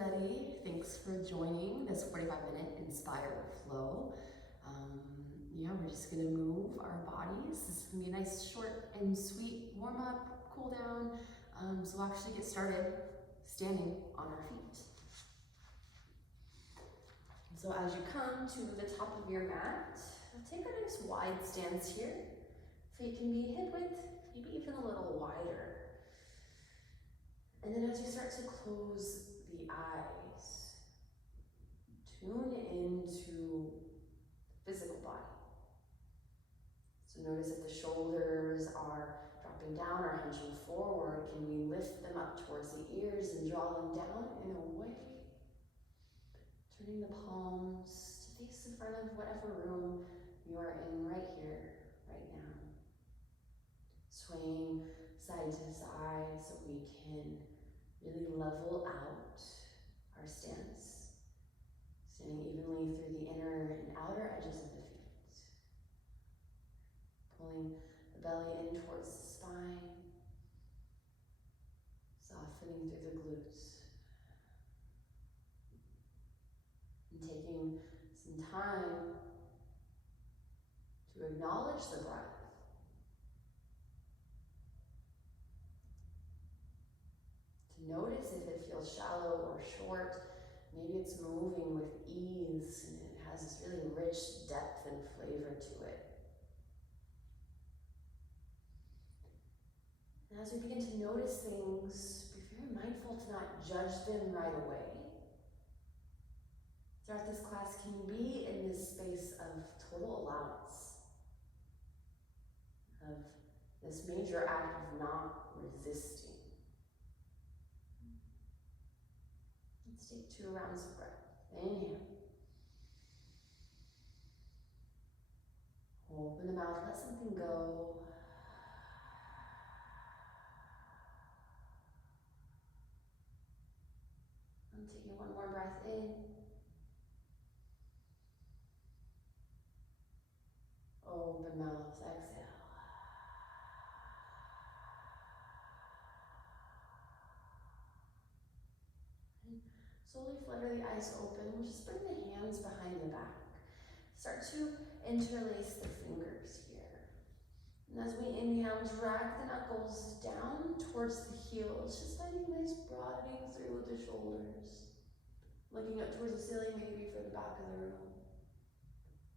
everybody. Thanks for joining this 45-minute Inspire flow. We're just gonna move our bodies. This is gonna be a nice, short and sweet warm up, cool down. So we'll actually get started standing on our feet. So as you come to the top of your mat, take a nice wide stance here. Feet can be hip width, maybe even a little wider. And then as you start to close the eyes, tune into the physical body. So notice if the shoulders are dropping down or hunching forward, can we lift them up towards the ears and draw them down and away? Turning the palms to face the front of whatever room you are in right here, right now. Swaying side to side so we can really level out our stance. Standing evenly through the inner and outer edges of the feet. Pulling the belly in towards the spine. Softening through the glutes. And taking some time to acknowledge the breath. To notice if it feels shallow or short. Maybe it's moving with ease and it has this really rich depth and flavor to it. And as we begin to notice things, be very mindful to not judge them right away. Throughout this class, can you be in this space of total allowance, of this major act of not resisting? Let's take 2 rounds of breath. Inhale. Open the mouth, let something go. I'm taking one more breath in. Open mouth, exhale. And slowly flutter the eyes open. Just bring the hands behind the back. Start to interlace the fingers here. And as we inhale, drag the knuckles down towards the heels, just finding a nice broadening through the shoulders. Looking up towards the ceiling, maybe for the back of the room.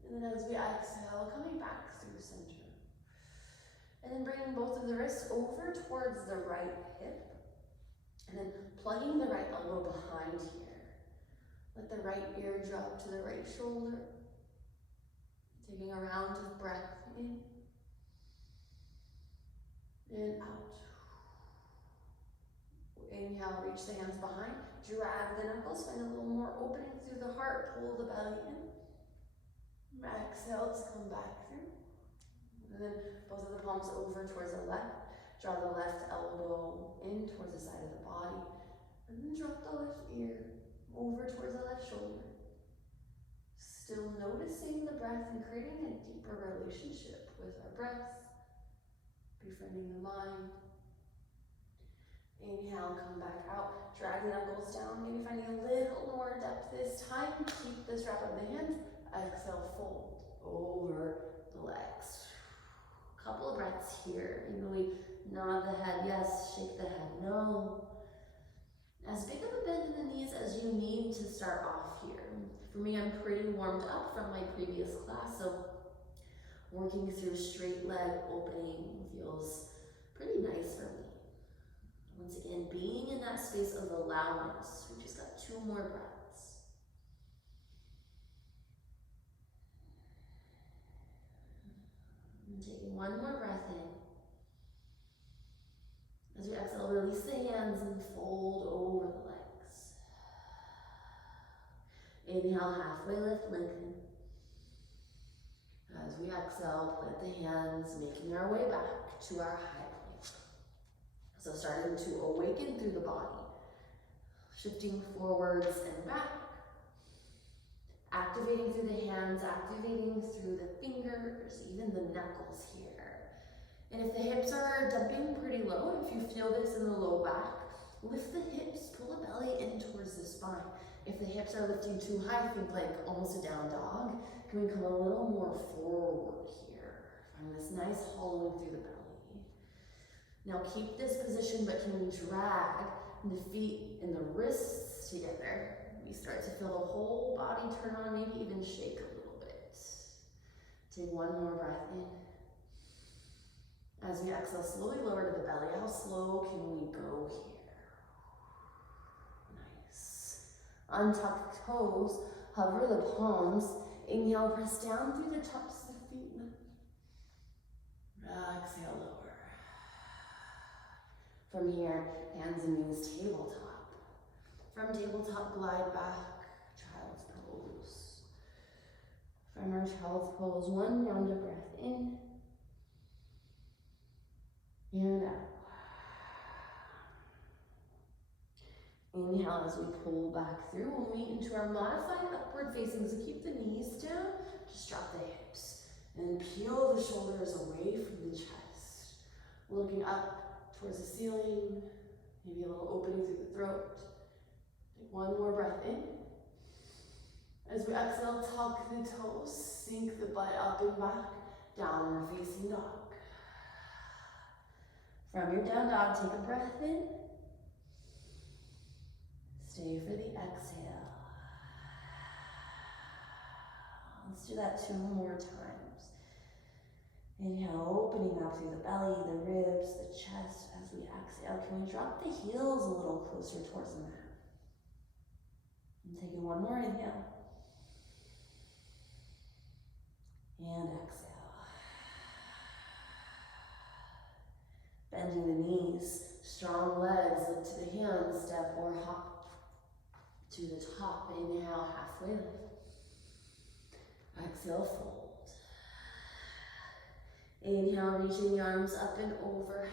And then as we exhale, coming back through center. And then bringing both of the wrists over towards the right hip. And then plugging the right elbow behind here. Let the right ear drop to the right shoulder. Taking a round of breath in. And out. Inhale, reach the hands behind. Drag the knuckles, find a little more opening through the heart. Pull the belly in. Exhale to come back through. And then both of the palms over towards the left. Draw the left elbow in towards the side of the body. And then drop the left ear over towards the left shoulder. Still noticing the breath and creating a deeper relationship with our breath. Befriending the mind. Inhale, come back out. Drag the knuckles down. Maybe finding a little more depth this time. Keep this wrap of the hands. Exhale, fold over the legs. Couple of breaths here. And really nod the head, yes. Shake the head, no. As big of a bend in the knees as you need to start off here. For me, I'm pretty warmed up from my previous class, so working through straight leg opening feels pretty nice for me. Once again, being in that space of allowance. We just got 2 more breaths. And taking one more breath in. As you exhale, release the hands and fold over the legs. Inhale, halfway lift, lengthen. As we exhale, plant the hands, making our way back to our high plank. So starting to awaken through the body. Shifting forwards and back. Activating through the hands, activating through the fingers, even the knuckles here. And if the hips are dumping pretty low, if you feel this in the low back, Lift the hips, pull the belly in towards the spine. If the hips are lifting too high, think like almost a down dog. Can we come a little more forward here? Find this nice hollowing through the belly. Now keep this position, but can we drag the feet and the wrists together? We start to feel the whole body turn on, maybe even shake a little bit. Take one more breath in. As we exhale, slowly lower to the belly. How slow can we go here? Nice. Untuck the toes, hover the palms. Inhale, press down through the tops of the feet. Exhale, lower. From here, hands and knees, tabletop. From tabletop, glide back, child's pose. From our child's pose, one round of breath in and out. Inhale as we pull back through. We'll meet into our modified upward facing. So keep the knees down, just drop the hips. And peel the shoulders away from the chest. Looking up towards the ceiling, maybe a little opening through the throat. Take one more breath in. As we exhale, tuck the toes, sink the butt up and back, downward facing dog. From your down dog, take a breath in. Stay for the exhale. Let's do that 2 more times. Inhale, opening up through the belly, the ribs, the chest. As we exhale, can we drop the heels a little closer towards the mat? And taking one more inhale. And exhale. Bending the knees, strong legs, look to the hands, step or hop to the top. Inhale, halfway lift. Exhale, fold. Inhale, reaching the arms up and overhead.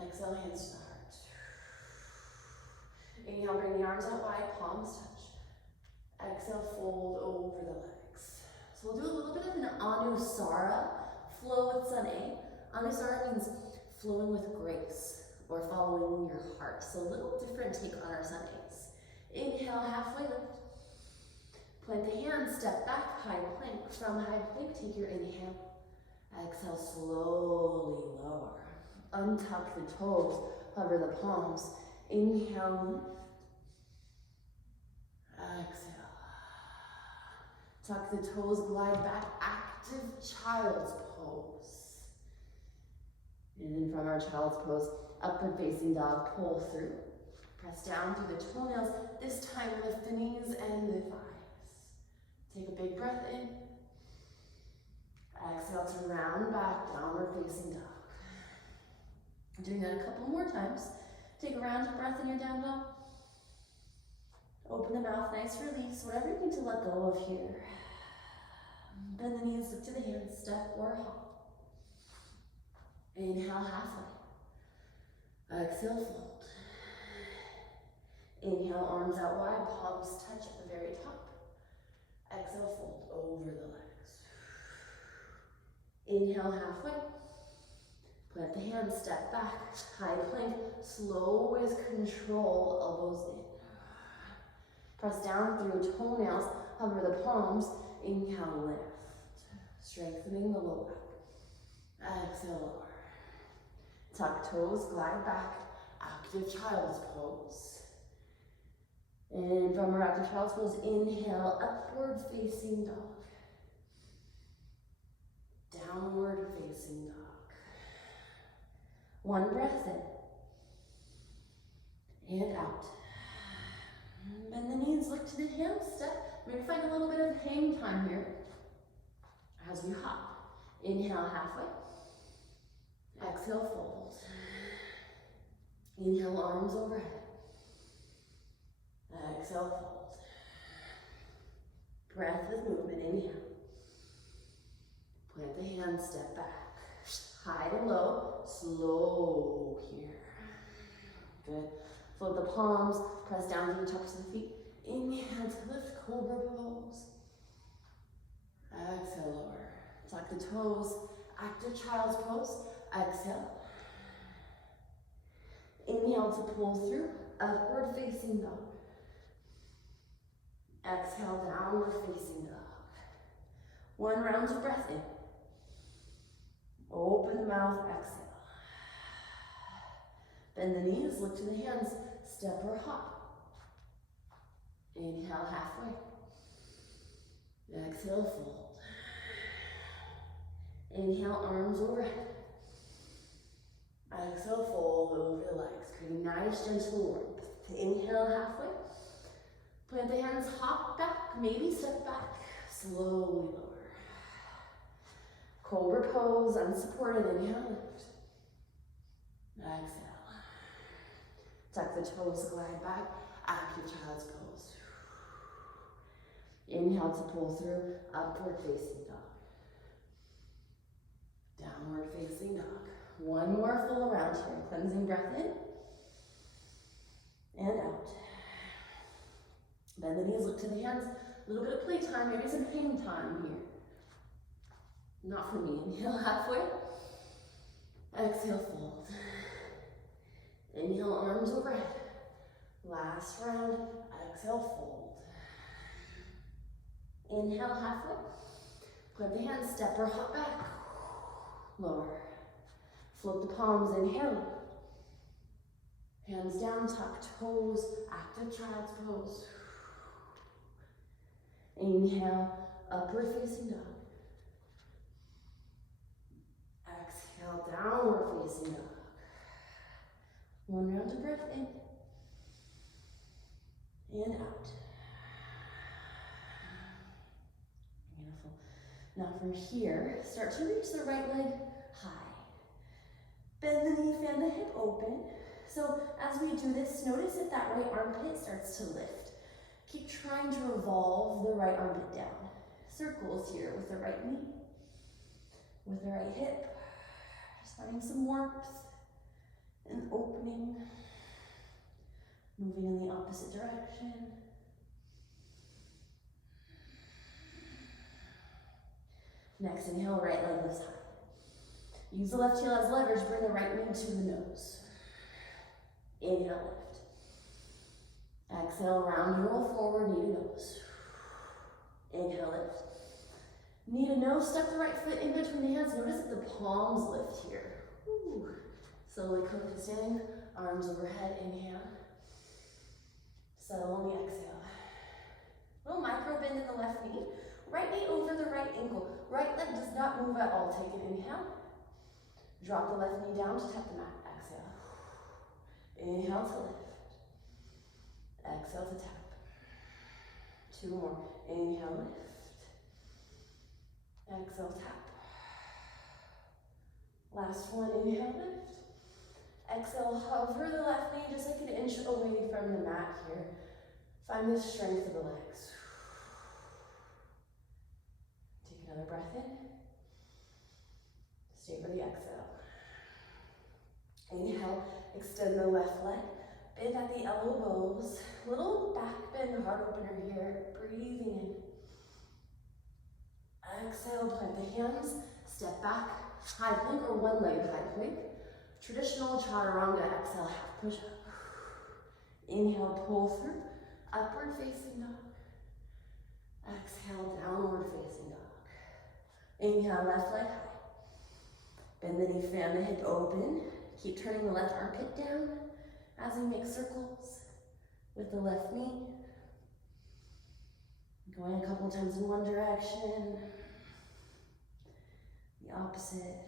Exhale, hands to the heart. Inhale, bring the arms out wide, palms touch. Exhale, fold over the legs. So we'll do a little bit of an Anusara flow with Sun A. Anusara means flowing with grace or following your heart. So a little different take on our Sun A's. Inhale, halfway lift. Plant the hands, step back, high plank. From high plank, take your inhale. Exhale, slowly lower. Untuck the toes, hover the palms. Inhale, lift. Exhale. Tuck the toes, glide back, active child's pose. And then from our child's pose, upward facing dog, pull through. Press down through the toenails. This time, lift the knees and the thighs. Take a big breath in. Exhale to round back, downward facing dog. Doing that a couple more times. Take a round of breath in your down dog. Open the mouth, nice release. Whatever you need to let go of here. Bend the knees, look to the hands, step or hop. Inhale, halfway. Exhale, fold. Inhale, arms out wide, palms touch at the very top. Exhale, fold over the legs. Inhale, halfway. Plant the hands, step back, high plank, slow with control, elbows in. Press down through toenails, hover the palms, inhale, lift. Strengthening the low back. Exhale, lower. Tuck toes, glide back, active child's pose. And from our active child's pose, inhale, upward facing dog. Downward facing dog. One breath in. And out. Bend the knees, look to the hands, step. Maybe find a little bit of hang time here as we hop. Inhale, halfway. Exhale, fold. Inhale, arms overhead. Exhale, fold. Breath with movement, inhale. Plant the hands, step back. High to low, slow here. Good. Float the palms, press down to the tops of the feet. Inhale to lift, cobra pose. Exhale, lower. Tuck the toes, active child's pose. Exhale. Inhale to pull through, upward facing dog. Exhale, downward facing dog. 1 round of breath in. Open the mouth, exhale. Bend the knees, look to the hands, step or hop. Inhale, halfway. Exhale, fold. Inhale, arms overhead. Exhale, fold over the legs, creating nice, gentle warmth. Inhale, halfway. Plant the hands, hop back, maybe step back, slowly lower. Cobra pose, unsupported, inhale, lift. Exhale. Tuck the toes, glide back, active child's pose. Inhale to pull through, upward facing dog. Downward facing dog. 1 more full round here, cleansing breath in and out. Bend the knees, look to the hands, a little bit of play time, maybe some hang time here. Not for me. Inhale, halfway. Exhale, fold. Inhale, arms overhead. Last round, exhale, fold. Inhale, halfway. Plant the hands, step or hop back. Lower. Float the palms, inhale. Hands down, tuck toes, active child's pose. Inhale, upward facing dog. Exhale, downward facing dog. 1 round of breath in and out. Beautiful. Now from here, start to reach the right leg high. Bend the knee, fan the hip open. So as we do this, notice if that right armpit starts to lift. Keep trying to revolve the right armpit down. Circles here with the right knee, with the right hip. Just finding some warmth and opening. Moving in the opposite direction. Next, inhale, right leg lifts high. Use the left heel as leverage, bring the right knee to the nose. Inhale, lift. Exhale, round and roll forward, knee to nose. Inhale, lift. Knee to nose, step the right foot in between the hands. Notice that the palms lift here. Woo. Slowly come to standing, arms overhead, inhale. Settle on the exhale. Little micro bend in the left knee. Right knee over the right ankle. Right leg does not move at all. Take an inhale. Drop the left knee down to tap the mat. Exhale. Inhale to lift. Exhale to tap. 2 more. Inhale, lift. Exhale, tap. Last one, inhale, lift. Exhale, hover the left knee just like an inch away from the mat here. Find the strength of the legs. Take another breath in. Stay for the exhale. Inhale, extend the left leg. Bend at the elbows. Little back bend, heart opener here. Breathing in. Exhale, plant the hands. Step back, high plank or one-legged high plank. Traditional chaturanga, exhale, half push up. Inhale, pull through, upward facing dog. Exhale, downward facing dog. Inhale, left leg high. Bend the knee, fan the hip open. Keep turning the left armpit down as we make circles with the left knee. Going a couple times in one direction, the opposite.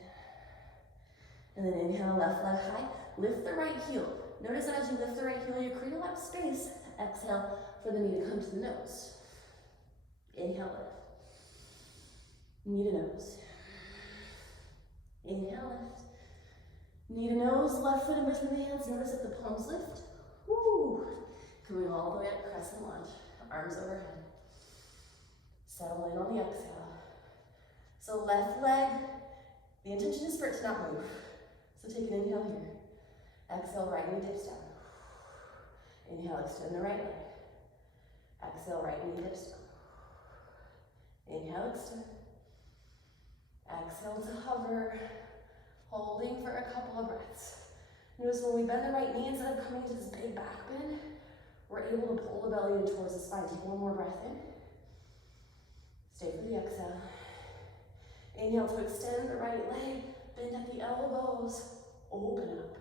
And then inhale, left leg high. Lift the right heel. Notice that as you lift the right heel, you create a lot of space. Exhale for the knee to come to the nose. Inhale, lift. Knee to nose. Inhale, lift. Knee to nose, left foot in between the hands. Notice that the palms lift. Woo! Coming all the way up, crescent lunge. Arms overhead. Settle in on the exhale. So left leg, the intention is for it to not move. So take an inhale here. Exhale, right knee dips down. Inhale, extend the right leg. Exhale, right knee dips down. Inhale, extend. Exhale to hover, holding for a couple of breaths. Notice when we bend the right knee, instead of coming into this big back bend, we're able to pull the belly in towards the spine. Take one more breath in. Stay for the exhale. Inhale to extend the right leg, bend at the elbows, open up.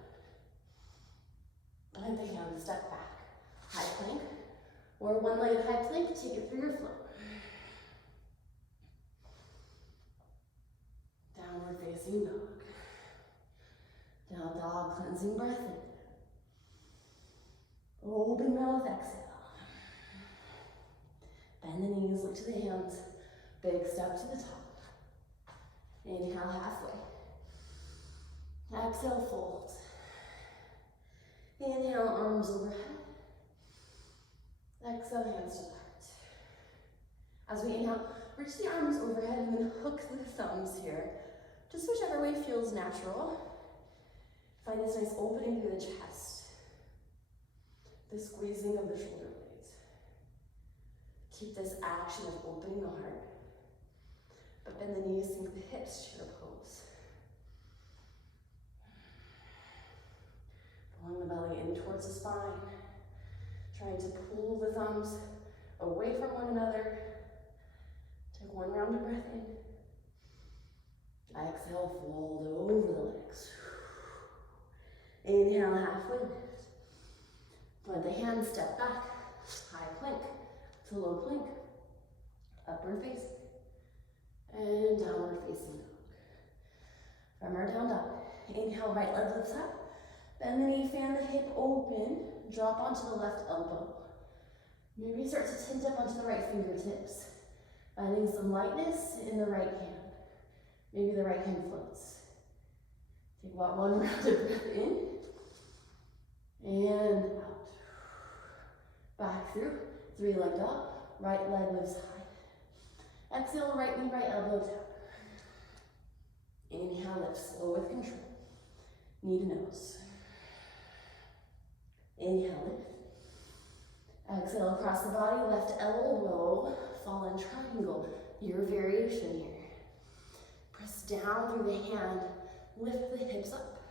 Plant the hands, step back. High plank, or one-legged high plank, take it through your flow. Downward facing dog. Down dog, cleansing breath in. Open mouth, exhale. Bend the knees, look to the hands. Big step to the top. Inhale halfway. Exhale, fold. Inhale, arms overhead. Exhale, hands to the heart. As we inhale, reach the arms overhead and then hook the thumbs here. Just whichever way feels natural. Find this nice opening through the chest. The squeezing of the shoulder blades. Keep this action of opening the heart. But bend the knees, sink the hips to your pose. Pulling the belly in towards the spine. Trying to pull the thumbs away from one another. Take one round of breath in. Exhale, fold over the legs. Inhale, halfway lift. Plant the hands, step back. High plank to low plank. Upward facing. And downward facing dog. From our down dog. Inhale, right leg lifts up. Bend the knee, fan the hip open. Drop onto the left elbow. Maybe start to tint up onto the right fingertips. Finding some lightness in the right hand. Maybe the right hand floats. Take about one round of breath in. And out. Back through. Three-leg dog. Right leg lifts high. Exhale, right knee, right elbow tap. Inhale, lift slow with control. Knee to nose. Inhale, lift. Exhale across the body, left elbow, fall in triangle. Your variation here. Press down through the hand, lift the hips up.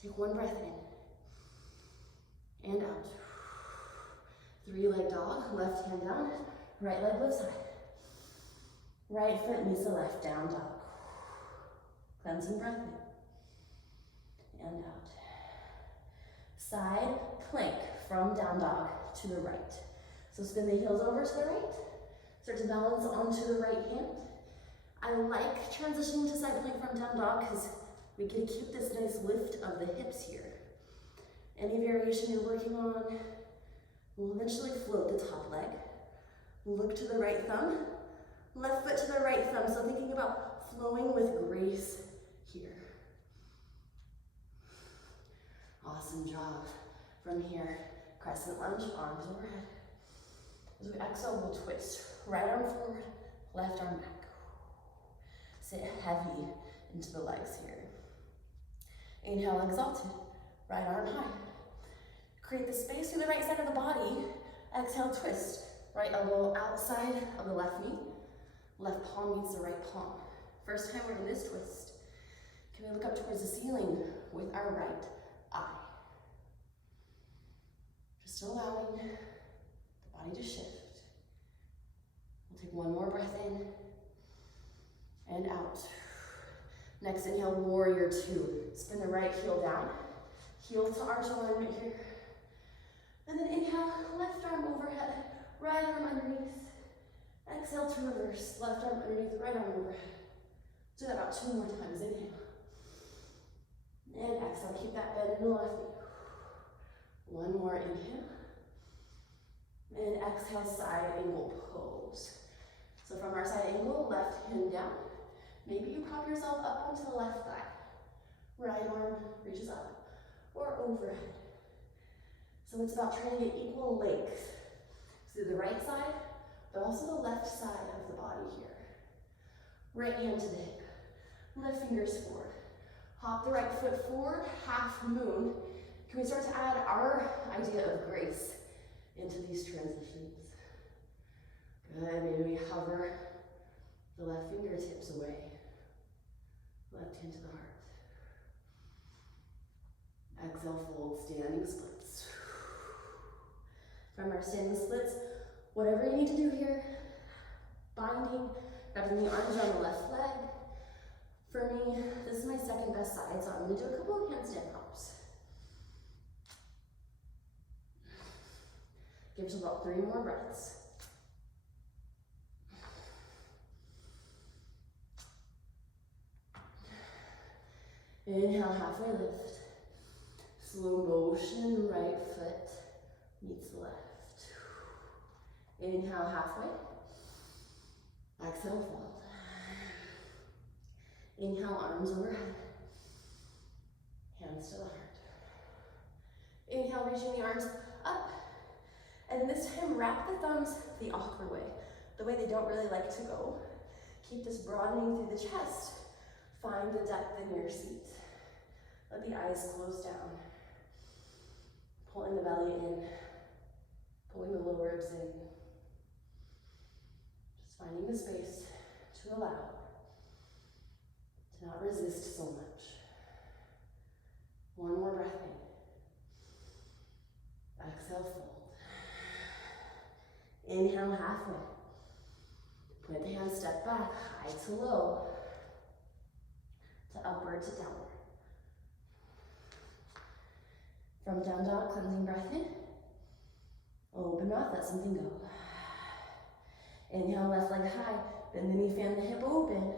Take one breath in. And out. Three-leg dog, left hand down, right leg lifts high. Right foot meets the left, down dog. Cleansing breath in. And out. Side plank from down dog to the right. So spin the heels over to the right. Start to balance onto the right hand. I like transitioning to side plank from down dog because we can keep this nice lift of the hips here. Any variation you're working on will eventually float the top leg. Look to the right thumb. Left foot to the right thumb. So thinking about flowing with grace here. Awesome job. From here, crescent lunge, arms overhead. As we exhale, we'll twist. Right arm forward, left arm back. Sit heavy into the legs here. Inhale, exalted. Right arm high. Create the space through the right side of the body. Exhale, twist. Right elbow outside of the left knee. Left palm meets the right palm. First time we're in this twist. Can we look up towards the ceiling with our right eye? Just allowing the body to shift. We'll take one more breath in and out. Next inhale, warrior two. Spin the right heel down. Heel to arch alignment here. And then inhale, left arm overhead, right arm underneath. Exhale to reverse, left arm underneath, right arm overhead. Do that about 2 more times. Inhale. And exhale, keep that bend in the left knee. One more inhale. And exhale, side angle pose. So from our side angle, left hand down. Maybe you prop yourself up onto the left thigh. Right arm reaches up or overhead. So it's about trying to get equal length through the right side, but also the left side of the body here. Right hand to the hip. Lift fingers forward. Hop the right foot forward, half moon. Can we start to add our idea of grace into these transitions? Good, maybe we hover the left fingertips away. Left hand to the heart. Exhale, fold, standing splits. From our standing splits, whatever you need to do here, binding, grabbing the arms around the left leg. For me, this is my second best side, so I'm going to do a couple of handstand hops. Give yourself about 3 more breaths. Inhale, halfway lift. Slow motion, right foot meets the left. Inhale, halfway. Exhale, fold. Inhale, arms overhead. Hands to the heart. Inhale, reaching the arms up. And this time, wrap the thumbs the awkward way, the way they don't really like to go. Keep this broadening through the chest. Find the depth in your seat. Let the eyes close down. Pulling the belly in. Pulling the lower ribs in. Just finding the space to allow. To not resist so much. One more breath in. Exhale, fold. Inhale, halfway. Point the hands, step back, high to low. To upward to downward. From down dog, cleansing breath in. Open mouth, let something go. Inhale, left leg high. Bend the knee, fan the hip open.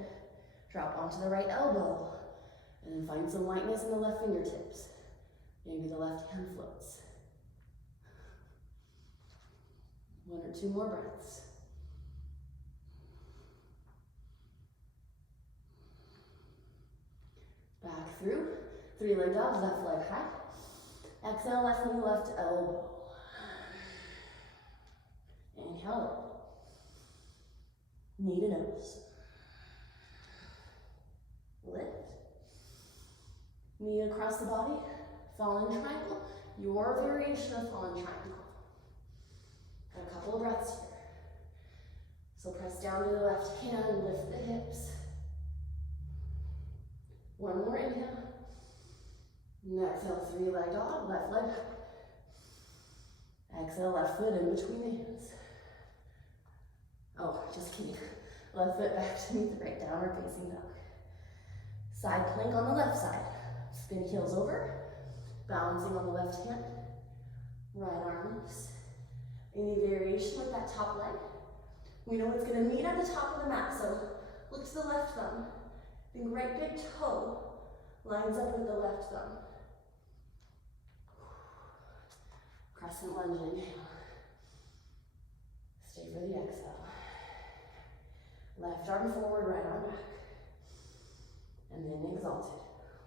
Drop onto the right elbow. And then find some lightness in the left fingertips. Maybe the left hand floats. 1 or 2 more breaths. Back through. 3-leg dogs, left leg high. Exhale, left knee, left elbow. Inhale. Knee to nose. Lift. Knee across the body. Fallen triangle. Your variation of fallen triangle. Got a couple of breaths here. So press down to the left hand, lift the hips. 1 more inhale. And exhale, 3-leg dog, left leg high. Exhale, left foot in between the hands. Oh, just kidding. Left foot back to meet the right, downward facing dog. Side plank on the left side. Spin heels over, balancing on the left hand. Right arm lifts. Any variation with that top leg. We know it's going to meet at the top of the mat, so look to the left thumb. Think right big toe lines up with the left thumb. Crescent lunge, inhale. Stay for the exhale. Left arm forward, right arm back. And then exalted.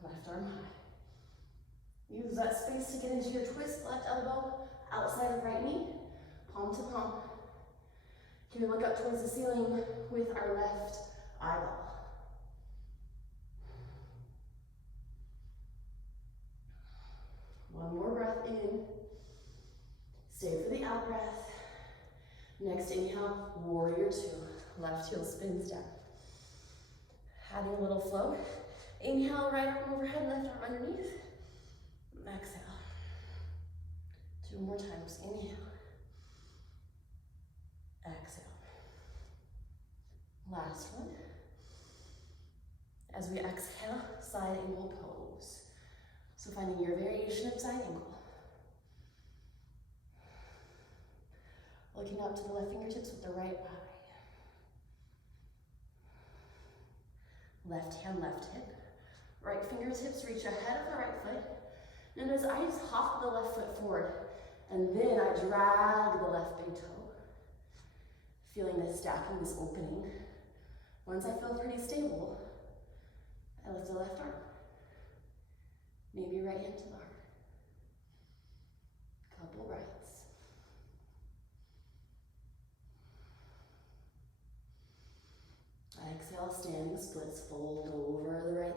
Left arm high. Use that space to get into your twist. Left elbow outside of right knee. Palm to palm. Can we look up towards the ceiling with our left eyeball? One more breath in. Stay for the out breath. Next inhale, warrior 2. Left heel spins down. Adding a little flow. Inhale, right arm overhead, left arm underneath. Exhale. 2 more times. Inhale. Exhale. Last one. As we exhale, side angle pose. So finding your variation of side angle. Looking up to the left fingertips with the right eye. Left hand, left hip. Right fingertips reach ahead of the right foot. And as I just hop the left foot forward, and then I drag the left big toe. Feeling this stacking, this opening. Once I feel pretty stable, I lift the left arm. Maybe right hand to the heart. Couple breaths. Exhale, standing splits, fold over the right leg.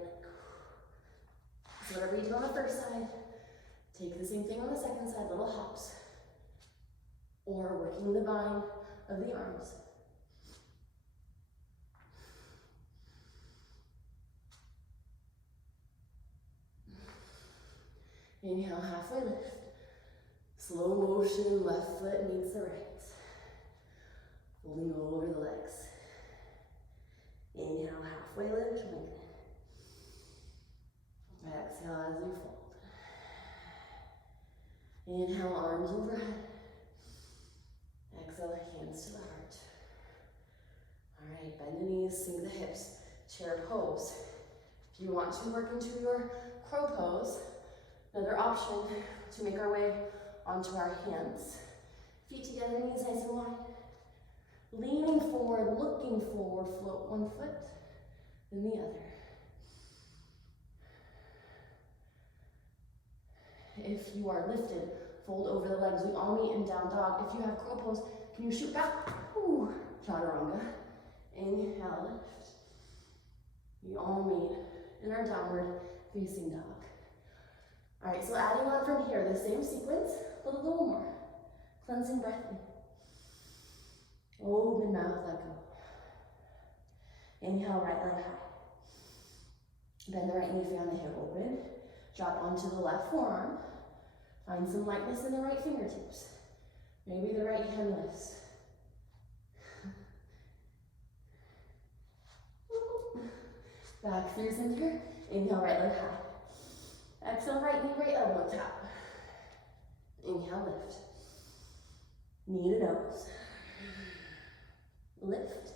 So whatever you do on the first side, take the same thing on the second side, little hops. Or working the bind of the arms. Inhale, halfway lift. Slow motion, left foot meets the right. Folding over the legs. Inhale, halfway lift, lengthen. Exhale as you fold. Inhale, arms overhead. Exhale, hands to the heart. All right, bend the knees, sink the hips. Chair pose. If you want to work into your crow pose, another option to make our way onto our hands. Feet together, knees nice and wide. Leaning forward, looking forward, float one foot, then the other. If you are lifted, fold over the legs. We all meet in down dog. If you have crow pose, can you shoot back? Ooh, chaturanga. Inhale, lift. We all meet in our downward facing dog. All right, so adding on from here, the same sequence, but a little more. Cleansing breath in. Open mouth, let go. Inhale, right leg high. Bend the right knee, fan the hip open. Drop onto the left forearm. Find some lightness in the right fingertips. Maybe the right hand lifts. Back through center. Inhale, right leg high. Exhale, right knee, right elbow tap. Inhale, lift. Knee to nose. Lift.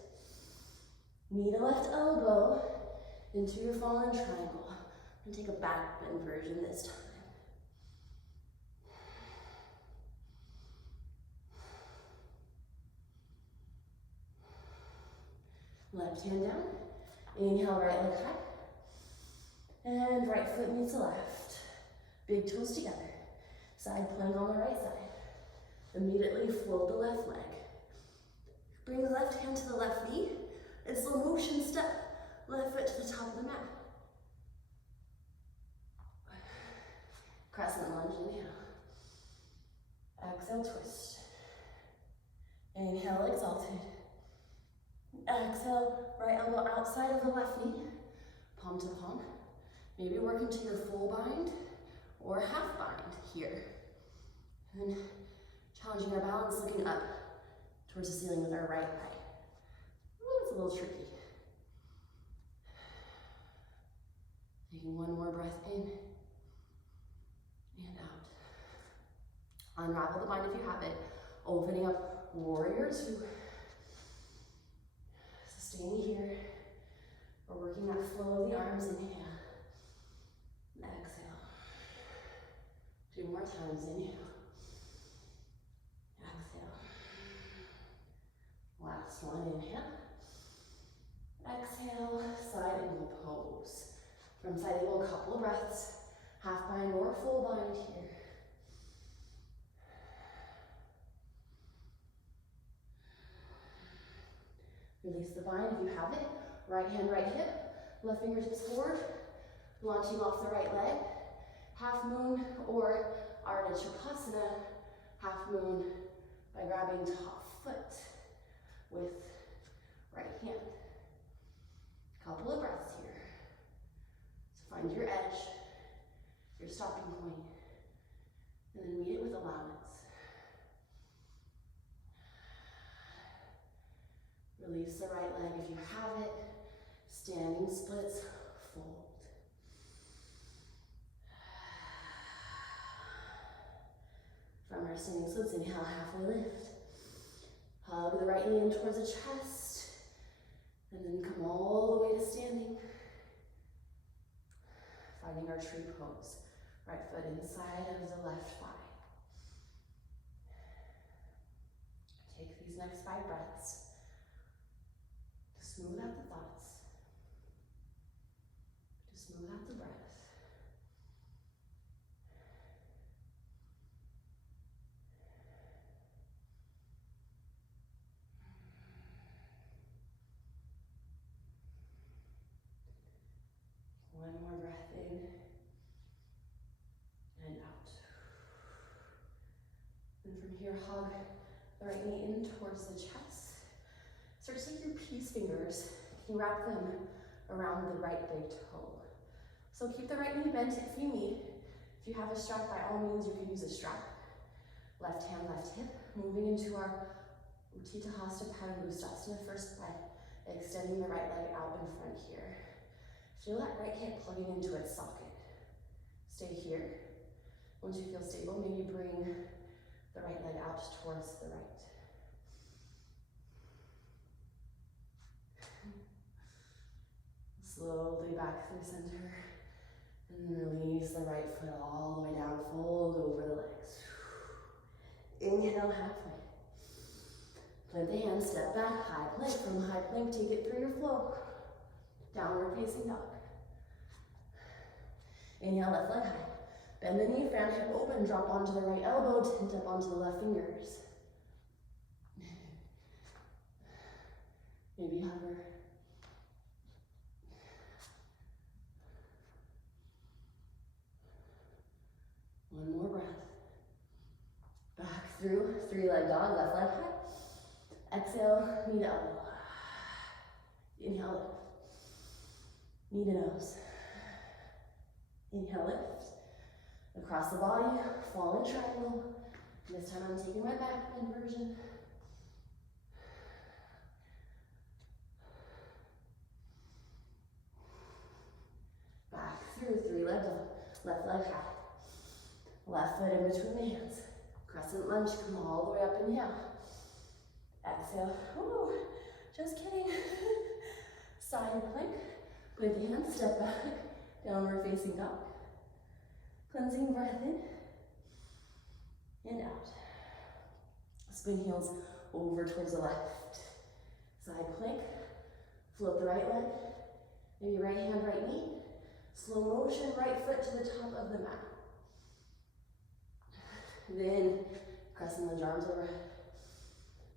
Knee to left elbow into your fallen triangle. And take a back bend version this time. Left hand down. Inhale, right leg high. And right foot meets the left. Big toes together. Side plank on the right side. Immediately float the left leg. Bring the left hand to the left knee. And slow motion step. Left foot to the top of the mat. Crescent lunge, inhale. Exhale, twist. Inhale, exalted. Exhale, right elbow outside of the left knee. Palm to palm. Maybe work into your full bind or half bind here. And challenging our balance, looking up towards the ceiling with our right eye. Ooh, it's a little tricky. Taking one more breath in. And out. Unravel the bind if you have it. Opening up warrior two. Sustaining here. We're working that flow of the arms. Inhale. Exhale. 2 more times. Inhale. Exhale. Last one. Inhale. Exhale. Side angle pose. From side angle, a couple of breaths. Half bind or full bind here. Release the bind if you have it. Right hand, right hip. Left fingertips forward. Launching off the right leg. Half moon or Ardha Chakrasana. Half moon by grabbing top foot with right hand. Couple of breaths here. So find your edge, your stopping point, and then meet it with allowance. Release the right leg if you have it. Standing splits, fold. From our standing splits, inhale, halfway lift. Hug the right knee in towards the chest. And then come all the way to standing. Finding our tree pose. Right foot inside of the left thigh. Take these next 5 breaths to smooth out the thoughts, to smooth out the breath. One more breath in and out. And from here, hug the right knee in towards the chest. Start to take your peace fingers. You can wrap them around the right big toe. So keep the right knee bent if you need. If you have a strap, by all means, you can use a strap. Left hand, left hip, moving into our Utthita Padangusthasana first by extending the right leg out in front here. Feel that right hip plugging into its socket. Stay here. Once you feel stable, maybe bring the right leg out towards the right. Slowly back through center. And release the right foot all the way down, fold over the legs. Inhale halfway. Plant the hands, step back, high plank. From high plank, take it through your flow. Downward facing dog. Inhale, left leg high. Bend the knee, front hip open, drop onto the right elbow, tint up onto the left fingers. Maybe hover. One more breath. Back through, three-leg dog, left leg high. Exhale, knee to elbow. Inhale, lift. Knee to nose. Inhale, lift. Across the body, fall in triangle. This time I'm taking my back bend version. Back through, three-leg dog, left leg high. Left foot in between the hands. Crescent lunge, come all the way up, inhale. Exhale, woo, just kidding. Side plank, put the hands, step back, downward facing dog. Cleansing breath in and out. Spin heels over towards the left. Side plank, float the right leg, maybe right hand, right knee. Slow motion, right foot to the top of the mat. Then crescent lunge, arms overhead.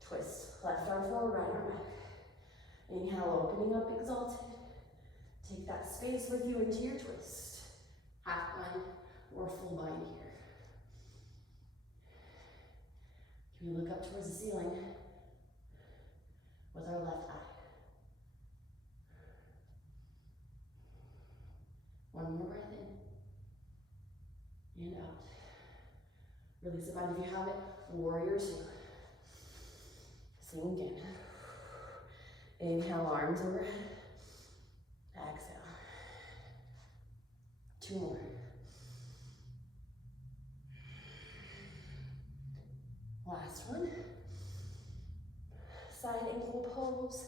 Twist, left arm forward, right arm back. Inhale, opening up, exalted. Take that space with you into your twist. Half bind or full bind here. Can we look up towards the ceiling with our left eye? One more breath in and out. Release the bind if you have it. Warrior two. Sink in. Inhale, arms overhead. Exhale. Two more. Last one. Side ankle pose.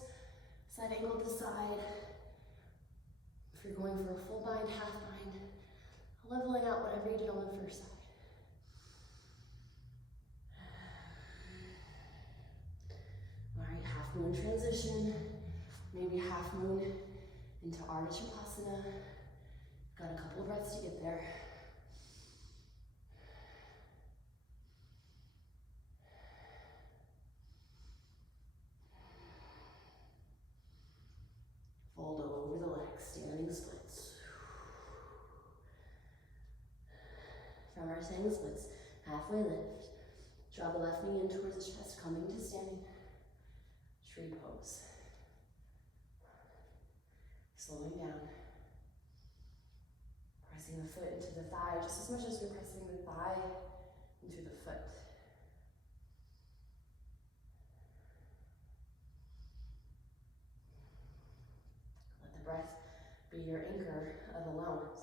Side ankle to side. If you're going for a full bind, half bind, leveling out whatever you did on the first side. All right, half moon transition. Maybe half moon into Ardha Chandrasana. Got a couple of breaths to get there. Fold over the legs, standing splits. From our standing splits, halfway lift. Draw the left knee in towards the chest, coming to standing. Tree pose. Slowing down. Pressing the foot into the thigh just as much as you're pressing the thigh into the foot. Let the breath be your anchor of allowance.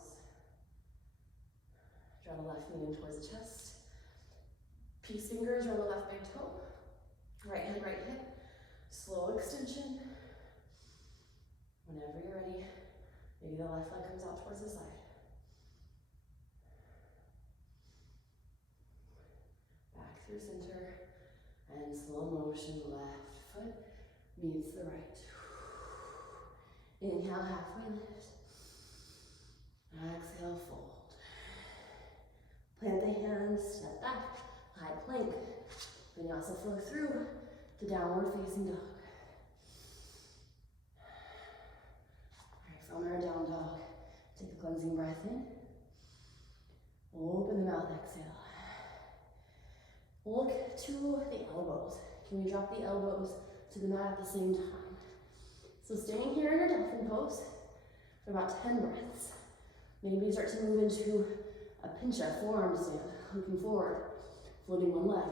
Draw the left knee in towards the chest. Peace fingers around the left big toe. Right hand, right hip. Slow extension. Whenever you're ready, maybe the left leg comes out towards the side. Back through center, and slow motion, left foot meets the right. Inhale, halfway lift. Exhale, fold. Plant the hands, step back, high plank. Vinyasa flow through to downward facing dog. From our down dog, take a cleansing breath in. Open the mouth, exhale. Look to the elbows. Can we drop the elbows to the mat at the same time? So staying here in your dolphin pose for about 10 breaths. Maybe start to move into A pinch at forearm stand, looking forward, floating one leg,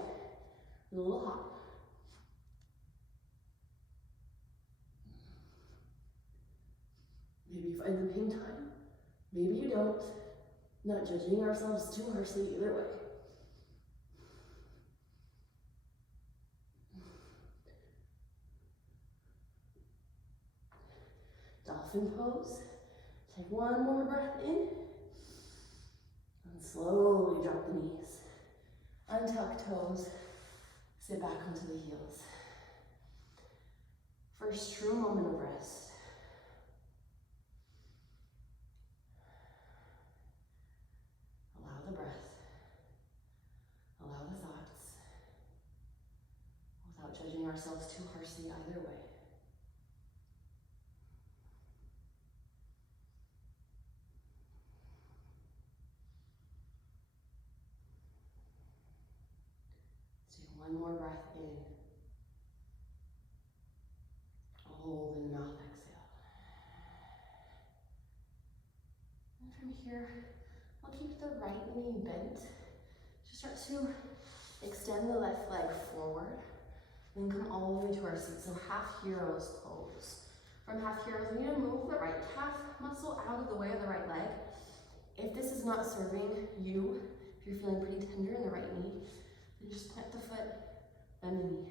and a little hop. Maybe you find the pain time, maybe you don't. Not judging ourselves too harshly either way. Dolphin pose. Take one more breath in, and slowly drop the knees. Untuck toes, sit back onto the heels. First true moment of rest. Allow the breath, allow the thoughts, without judging ourselves too harshly either way. One more breath in. Hold in mouth exhale. And from here, I'll keep the right knee bent. Just start to extend the left leg forward. Then come all the way to our seat. So half heroes pose. From half heroes, we need to move the right calf muscle out of the way of the right leg. If this is not serving you, if you're feeling pretty tender in the right knee, then just plant the foot, bend the knee.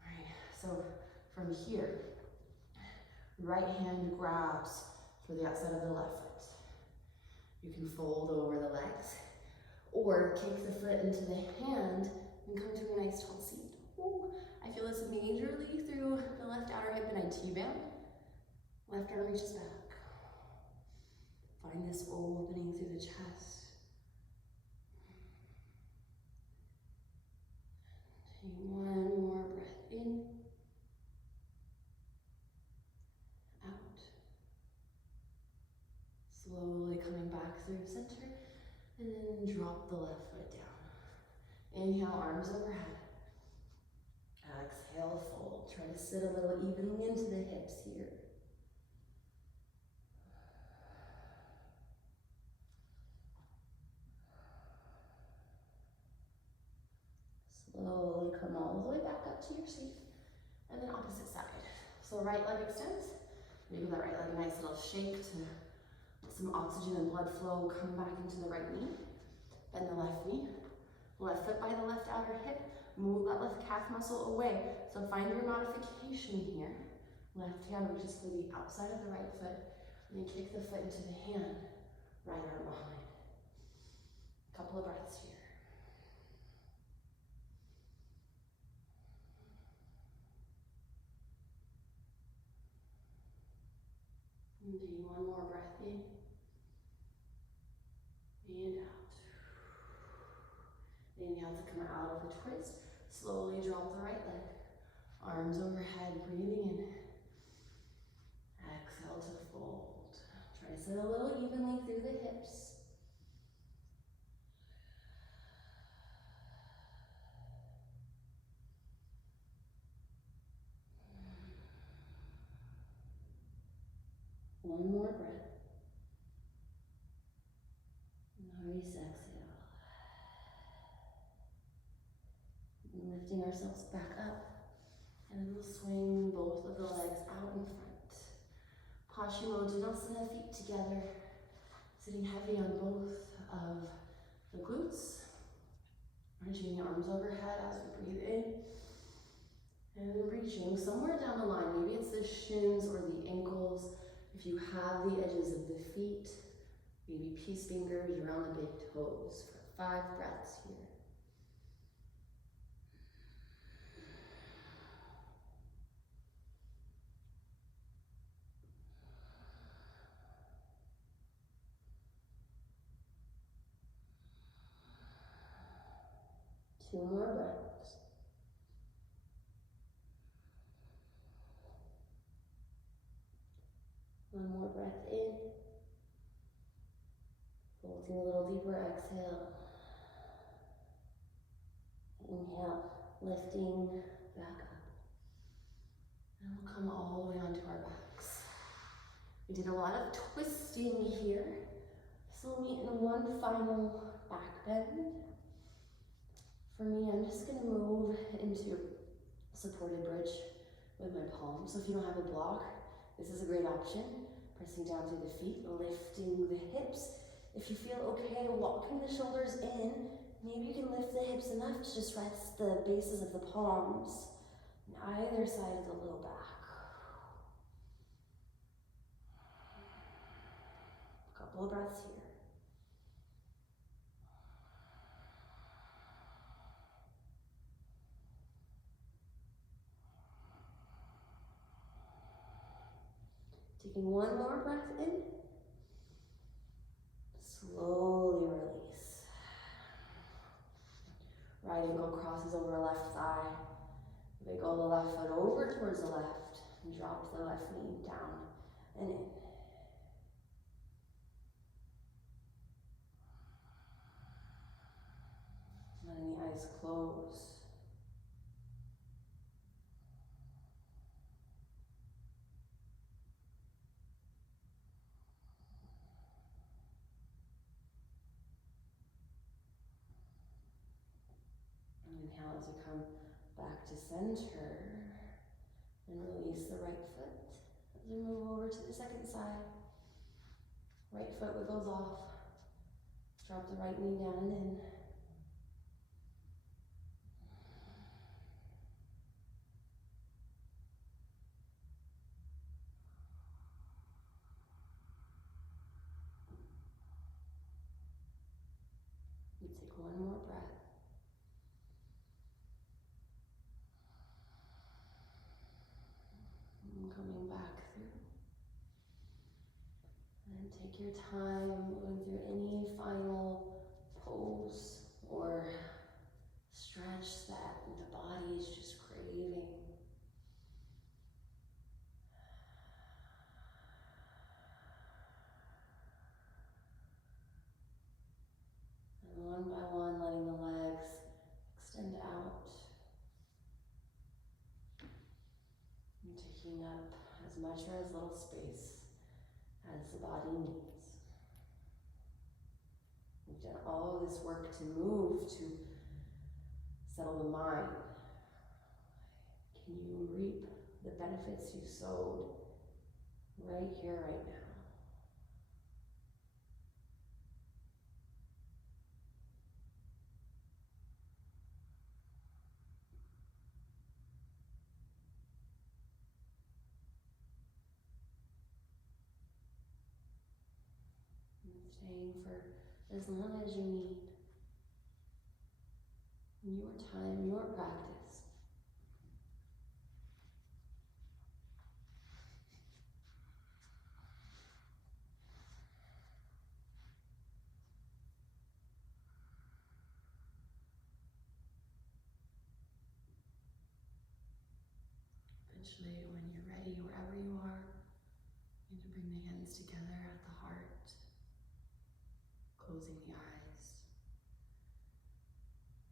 All right, so from here, right hand grabs for the outside of the left foot. You can fold over the legs, or kick the foot into the hand and come to a nice tall seat. Ooh, I feel this majorly through the left outer hip and I T-band. Left arm reaches back. Find this opening through the chest. Take one more breath in, out. Slowly coming back through center, and then drop the left foot down. Inhale, arms overhead. Exhale, fold. Try to sit a little evenly into the hips here. Slowly come all the way back up to your seat, and then opposite side. So right leg extends. Maybe that right leg, a nice little shake to let some oxygen and blood flow come back into the right knee. Bend the left knee. Left foot by the left outer hip. Move that left calf muscle away. So find your modification here. Left hand reaches for the outside of the right foot, and then kick the foot into the hand. Right arm behind. A couple of breaths here. And taking one more breath in and out. Inhale to come out of the twist. Slowly drop the right leg. Arms overhead, breathing in. Exhale to fold. Try to sit a little evenly through the hips. One more breath. Nice exhale. And lifting ourselves back up. And we'll swing both of the legs out in front. Paschimottanasana, feet together. Sitting heavy on both of the glutes. Reaching the arms overhead as we breathe in. And then reaching somewhere down the line. Maybe it's the shins or the ankles. If you have the edges of the feet, maybe peace fingers around the big toes for 5 breaths here. Two more breaths. One more breath in. Folding a little deeper, exhale. Inhale, lifting back up. And we'll come all the way onto our backs. We did a lot of twisting here. So we'll meet in one final back bend. For me, I'm just gonna move into supported bridge with my palms. So if you don't have a block, this is a great option. Pressing down through the feet, lifting the hips. If you feel okay walking the shoulders in, maybe you can lift the hips enough to just rest the bases of the palms on either side of the low back. A couple of breaths here. Taking one more breath in. Slowly release. Right ankle crosses over left thigh. Wiggle the left foot over towards the left. And drop the left knee down and in. Letting the eyes close. Inhale as you come back to center. And release the right foot as we move over to the second side. Right foot wiggles off. Drop the right knee down and in. You take one more breath. And coming back through. And take your time moving through any final pose or stretch that the body is just craving. And one by one, letting the legs extend out. And taking up as much or as little space as the body needs. We've done all of this work to move, to settle the mind. Can you reap the benefits you sowed right here, right now? And staying for as long as you need. In your time, your practice. Eventually, when you're ready, wherever you are, you need to bring the hands together at the heart, closing the eyes.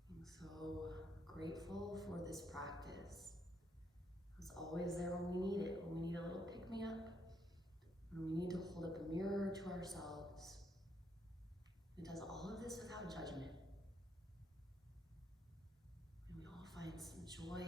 I'm so grateful for this practice. It's always there when we need it, when we need a little pick-me-up, when we need to hold up a mirror to ourselves. It does all of this without judgment. And we all find some joy